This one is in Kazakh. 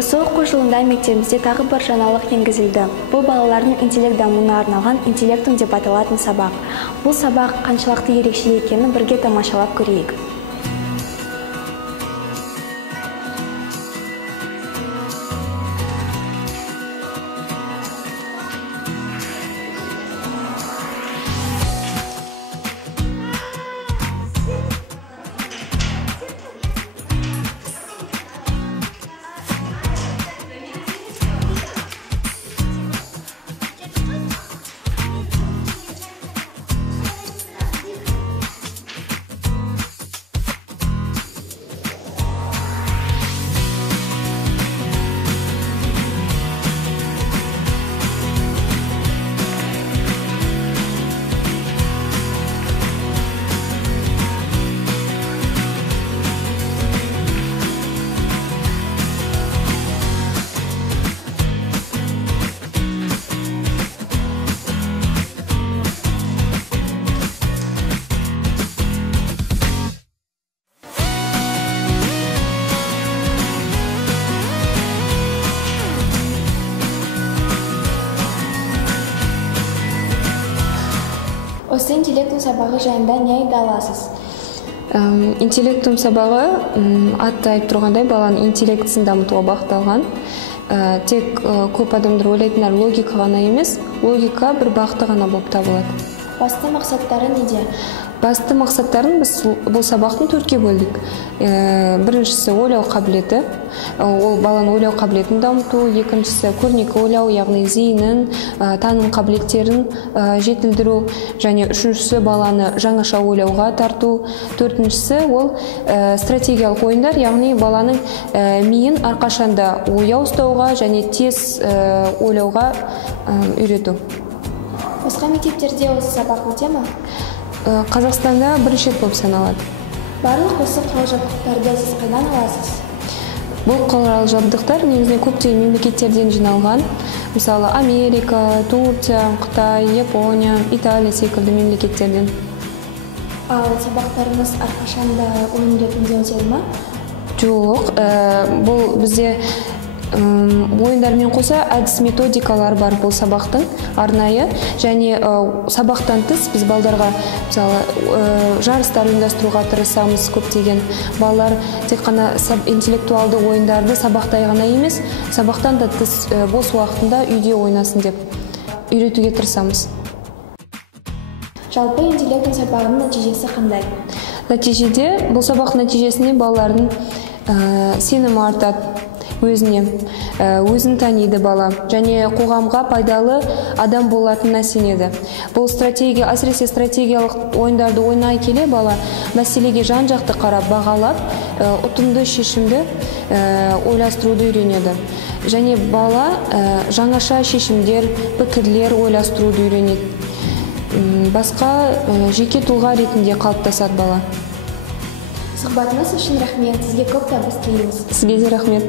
Осы оқу жылында мектебімізде тағы бір жаңалық енгізілді. Бұл балалардың интеллект дамуына арналған интеллектум деп аталатын сабақ. Бұл сабақ қаншалықты ерекше екенін бірге тамашалап көрейік. Осы интеллектум сабағы жайында не айта аласыз? Интеллектум сабағы атты айтып тұрғандай баланың интеллектісін дамытуға бағытталған. Тек көп адамдар ойлайтындар логика ғана емес, логика бір бағыты ғана болып табылады. Басты мақсаттары неде? Басты мақсаттарын біз бұл сабақтың төртке бөлдік. Біріншісі ойлау қабілеті, ол баланың ойлау қабілетін дамыту, екіншісі көрнекі ойлау, яғни зейінін, таным қабілеттерін жетілдіру, және үшіншісі баланы жаңаша ойлауға тарту, төртіншісі ол стратегиялық ойындар, яғни баланың миын әрқашанда ояу ұстауға және тез ойлауға үйрету. Басқа мектептерде осы сабақ өте ме? Қазақстанда бірінші рет болып саналады. Барлық осы құрал-жабдықтарды сіз қайдан аласыз? Бұл құрал-жабдықтар негізінен көптеген мемлекеттерден жиналған. Мысалы, Америка, Турция, Қытай, Япония, Италия секілді мемлекеттерден. Ал сабақтарыңыз әрқашанда ойын ретінде өтеді ме? Жоқ, бұл бізде ойындармен қоса әдіс методикалар бар бұл сабақтың арнайы, және сабақтан тыс біз балдарға мысалы жарыстар ұйымдастыруға тырысамыз. Көптеген балалар тек қана интеллектуалды ойындарды сабақтай ғана емес, сабақтан да тыс бос уақытында үйде ойнасын деп үйретуге тырысамыз. Жалпы интеллектум сабағының нәтижесі қандай? Нәтижеде бұл сабақ нәтижесіне балалардың сенімі артады, өзін таниды бала, және қоғамға пайдалы адам болатынына сенеді. Бұл әсіресе стратегиялық ойындарды ойнай келе бала мәселеге жан-жақты қарап, бағалап, ұтымды шешімді ойластыруды үйренеді. Және бала жаңаша шешімдер, пікірлер ойластыруды үйренеді. Басқа жеке тұлға ретінде қалыптасады бала. Сұхбатыңыз үшін рахмет. Сізге көп табыс тілейміз. Сізге де рахмет.